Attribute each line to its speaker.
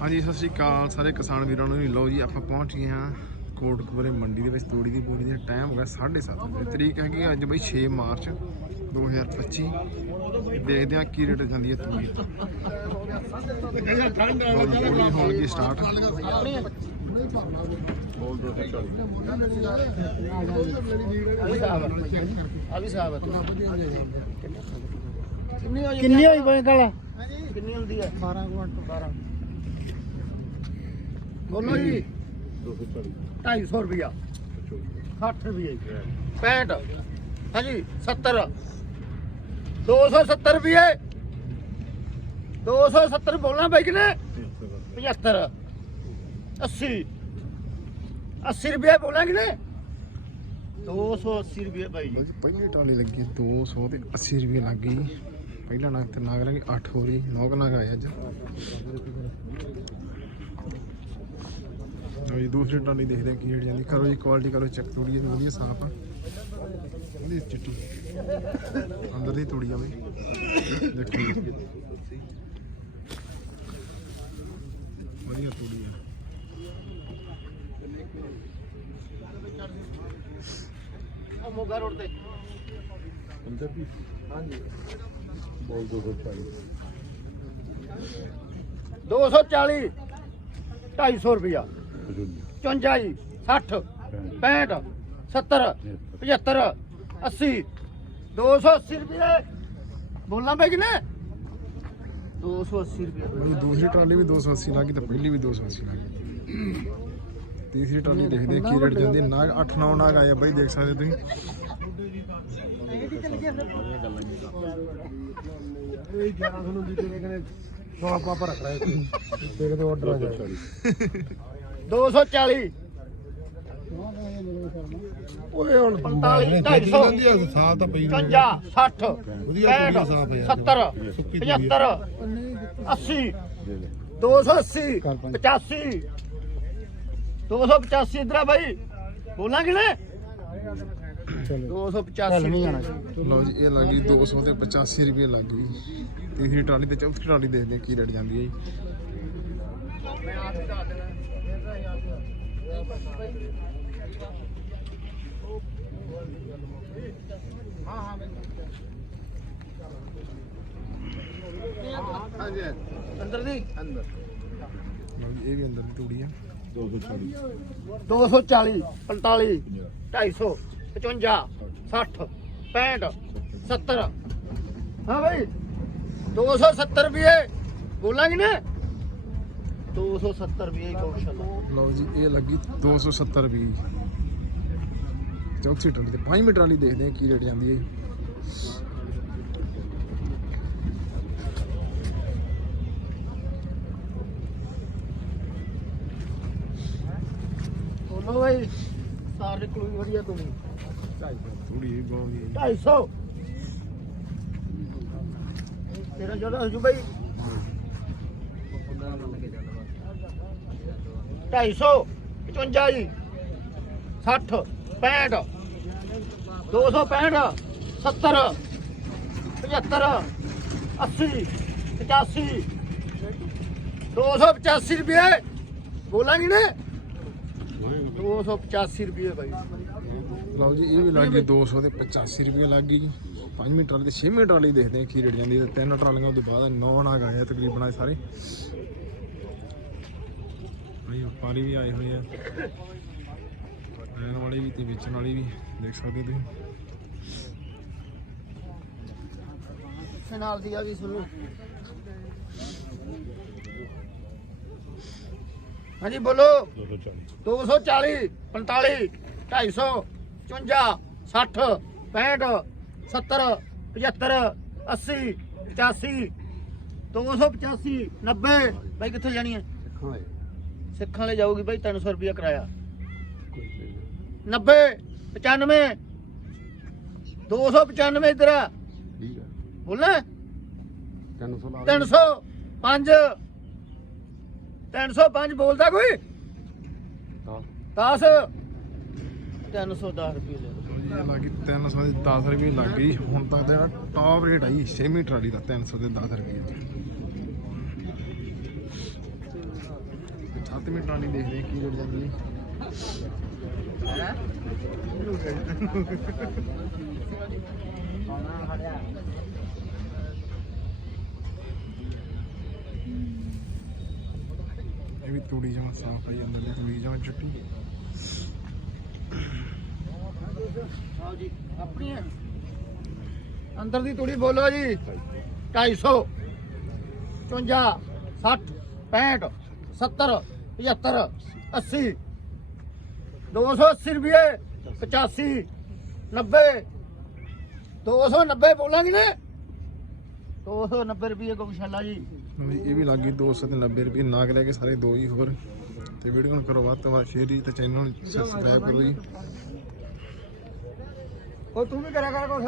Speaker 1: ਹਾਂਜੀ ਸਤਿ ਸ਼੍ਰੀ ਅਕਾਲ ਸਾਰੇ ਕਿਸਾਨ ਵੀਰਾਂ ਨੂੰ। ਲਓ ਜੀ ਆਪਾਂ ਪਹੁੰਚ ਗਏ ਹਾਂ ਕੋਟਕਪੂਰੇ ਮੰਡੀ ਦੇ ਵਿੱਚ। ਤੂੜੀ ਦੀ ਬੋਰੀ ਦਾ ਟਾਈਮ ਹੋ ਗਿਆ 7:30 ਵਜੇ। ਤਰੀਕ ਹੈਗੀ ਅੱਜ ਬਈ 6 ਮਾਰਚ 2025 ਦੇਖਦੇ ਹਾਂ ਕੀ ਰੇਟ ਜਾਂਦੀ ਹੈ ਤੂੜੀ ਸਟਾਰਟ
Speaker 2: ਆ ਵੀ ਸਾਹਬ ਕਿੰਨੀ ਹੋਈ
Speaker 3: ਕਿੰਨੀ ਹੋਈ ਬਈ ਕਾਲਾ
Speaker 2: ਕਿੰਨੀ ਹੁੰਦੀ ਹੈ
Speaker 3: 12 ਕੁਇੰਟਲ 12
Speaker 2: ਬੋਲੋ ਜੀ। 250 ਰੁਪਿਆ 60 ਰੁਪਏ 65 ਹਾਂਜੀ 70 270 ਰੁਪਏ। 270 ਬੋਲਣਾ ਬਾਈ ਕਿਨੇ? 75 80 80 ਰੁਪਏ ਬੋਲਣਾ ਕਿਨੇ? 280 ਰੁਪਏ ਬਾਈ
Speaker 1: ਜੀ। ਪਹਿਲੀ ਟਰਾਲੀ ਲੱਗੀ 200 ਤੇ 80 ਰੁਪਏ ਲੱਗ ਗਈ। ਪਹਿਲਾ ਨਾਗ ਤੇ ਨਾਗ ਲੱਗੇ 8 ਹੋਰੀ 9 ਨਾਗ ਆਏ ਅੱਜ। ਜੀ ਦੂਸਰੀ ਟਰਾਲੀ ਦੇਖਦੇ ਹਾਂ ਕੀ ਰੇਟ ਜਾਂਦੀ। ਕਰੋ ਜੀ ਕੁਆਲਿਟੀ ਕਰੋ ਚੈੱਕ ਤੂੜੀ ਦੀ ਵਧੀਆ ਸਾਫ਼ ਆ। ਉਹਦੀ ਚਿੱਟੀ। ਅੰਦਰ ਦੀ ਤੂੜੀ ਆ ਬਈ ਦੇਖੋ ਜੀ। ਵਧੀਆ ਤੂੜੀ ਆ।
Speaker 2: ਆ ਮੋਗਾ ਰੋਡ ਤੇ।
Speaker 4: ਬੋਲ 240
Speaker 2: 240 250 ਰੁਪਿਆ 54 ਜੀ 60 65 70 75 80 280 ਰੁਪਏ। ਬੋਲਣਾ ਪੈ ਕਿਨੇ? 280 ਰੁਪਏ।
Speaker 1: ਬਈ ਦੂਸਰੀ ਟਰਾਲੀ ਵੀ 280 ਲੱਗੀ ਤੇ ਪਹਿਲੀ ਵੀ 280 ਲੱਗੀ ਤੀਸਰੀ ਟਰਾਲੀ ਦੇਖਦੇ ਕੀ ਰੇਟ ਜਾਂਦੀ। ਨਾਗ 8 9 ਨਾਗ ਆਏ ਆ ਬਈ ਦੇਖ ਸਕਦੇ ਤੁਸੀਂ।
Speaker 3: ਇਹ 1100 ਨੂੰ ਦਿੱਤੇ ਕਹਿੰਦੇ ਸੋਆ ਪਾਪਾ ਰੱਖ ਇੱਥੇ ਦੇਖਦੇ ਆਰਡਰ ਆ ਜਾਏ
Speaker 2: 240
Speaker 3: ਓਏ ਹੁਣ
Speaker 2: 45 250
Speaker 3: ਸਾਲ ਤਾਂ ਪਈ
Speaker 2: 55 60
Speaker 3: ਵਧੀਆ ਤੂੜੀ
Speaker 2: 65
Speaker 3: ਸਾਫ਼ ਹੈ
Speaker 2: 70
Speaker 3: ਸੁੱਕੀ
Speaker 2: 75 80 280 85 285 ਇਧਰ ਆ ਭਾਈ ਬੋਲਾਂ ਕਿਨੇ 285
Speaker 3: ਨਹੀਂ ਆਣਾ
Speaker 1: ਲਓ ਜੀ ਇਹ ਲੱਗੀ 200 ਤੇ 85 ਰੁਪਏ ਲੱਗ ਗਈ ਤੀਸਰੀ ਟਰਾਲੀ ਤੇ ਚੌਥੀ ਟਰਾਲੀ ਦੇਖਦੇ ਕੀ ਰੇਟ ਜਾਂਦੀ ਹੈ ਜੀ।
Speaker 2: ਹਾਂਜੀ ਅੰਦਰ ਦੀ? ਅੰਦਰ।
Speaker 1: ਇਹ ਵੀ ਅੰਦਰ ਦੀ ਤੂੜੀ ਆ।
Speaker 4: 240
Speaker 2: 240 45 250 55 60 65 70 ਹਾਂ ਭਾਈ 270 ਰੁਪਏ। ਬੋਲਾਂਗੇ ਨਾ? 270 ਰੁਪਏ ਕੌਸ਼ਲ
Speaker 1: ਲਓ ਜੀ ਇਹ ਲੱਗੀ 270 ਰੁਪਏ। ਚੌਥੀ ਟਰਾਲੀ ਤੇ ਪੰਜਵੀਂ ਟਰਾਲੀ ਦੇਖਦੇ ਹਾਂ ਕੀ ਰੇਟ ਜਾਂਦੀ ਹੈ।
Speaker 2: ਬੋਲੋ ਭਾਈ ਸਾਰੇ ਵੀ ਵਧੀਆ ਤੁਸੀਂ
Speaker 1: ਵੀ ਬਹੁਤ ਜੀ
Speaker 2: 250 ਤੇਰਾ ਜਿਹੜਾ ਹਜੂ ਭਾਈ 250 55 ਜੀ 60 65 265 70 75 80 85 285 ਰੁਪਏ। ਬੋਲਾਂਗੇ ਨੇ 285 ਰੁਪਏ ਭਾਈ
Speaker 1: ਲਓ ਜੀ, ਇਹ ਵੀ ਲੱਗ ਗਈ 200 ਤੇ 85 ਰੁਪਏ ਲੱਗ ਗਈ ਜੀ। ਪੰਜਵੀਂ ਟਰਾਲੀ ਤੇ ਛੇਵੀਂ ਟਰਾਲੀ ਦੇਖਦੇ ਹਾਂ ਕੀ ਰੇਟ ਜਾਂਦੀ ਹੈ। ਤਿੰਨ ਟਰਾਲੀਆਂ ਉਹਦੇ ਬਾਅਦ ਨੌ ਨਾਗ ਆਏ ਤਕਰੀਬਨ ਸਾਰੇ। ਭਾਈ, ਵਪਾਰੀ ਵੀ ਆਏ ਹੋਏ ਆ। ਲੈਣ ਵਾਲੇ ਵੀ ਤੇ ਵੇਚਣ ਵਾਲੇ ਵੀ, ਦੇਖ ਸਕਦੇ ਤੁਸੀਂ।
Speaker 2: ਤੇ ਨਾਲ ਦੀ ਆ ਵੀ ਸੁਣੋ। ਹਾਂਜੀ, ਬੋਲੋ।
Speaker 4: 240
Speaker 2: 45 250 55 60 65 70 75 80 85 285 90 ਬਾਈ, ਕਿੱਥੇ ਜਾਣੀ ਹੈ? ਸਿੱਖਾਂ ਵਾਲੇ ਜਾਊਗੀ ਬਾਈ 300 ਰੁਪਇਆ ਕਿਰਾਇਆ। 90 95 295 ਇਧਰ ਆ।
Speaker 4: ਠੀਕ ਹੈ
Speaker 2: ਬੋਲਣਾ
Speaker 4: 300 ਲਾ
Speaker 2: 305 305 ਬੋਲਦਾ ਕੋਈ? 10 310 ਰੁਪਏ ਲੈ
Speaker 1: ਲੱਗ ਗਈ 300 ਦੇ 10 ਰੁਪਏ ਲੱਗ ਗਈ। ਹੁਣ ਤੱਕ ਦਾ ਟੌਪ ਰੇਟ ਆਈ ਛੇਵੀਂ ਟਰਾਲੀ ਦਾ 300 ਦੇ 10 ਰੁਪਏ। ਸੱਤਵੀਂ ਟਰਾਲੀ ਦੇਖਦੇ ਕੀ ਜੁੜ ਜਾਂਦੀ ਹੈ ਇਹ ਵੀ ਤੂੜੀ ਜਮਾ ਸਾਫ਼ ਆਈ ਅੰਦਰ ਦੀ ਤੂੜੀ ਜਮਾ ਚਿੱਟੀ
Speaker 2: ਆਓ ਜੀ ਆਪਣੀ ਅੰਦਰ ਦੀ ਤੂੜੀ ਬੋਲੋ ਜੀ। 250 54 60 65 70 75 80 280 ਰੁਪਏ 85 90 290 ਬੋਲਾਂਗੇ ਨਾ। 290 ਰੁਪਏ ਗਊਸ਼ਾਲਾ ਜੀ।
Speaker 1: ਜੀ, ਇਹ ਵੀ ਲੱਗ ਗਈ 290 ਰੁਪਏ। ਨਾਗ ਲੈ ਕੇ ਸਾਰੇ ਦੋ ਹੀ ਹੋਰ। ਤੇ ਵੀਡੀਓ ਨੂੰ ਕਰੋ ਵੱਧ ਤੋਂ ਵੱਧ ਸ਼ੇਅਰ ਜੀ ਤੇ ਚੈਨਲ ਨੂੰ ਸਬਸਕ੍ਰਾਈਬ ਕਰੋ ਜੀ।
Speaker 2: ਉਹ ਤੂੰ ਵੀ ਕਰਿਆ ਕਰ ਕੁਛ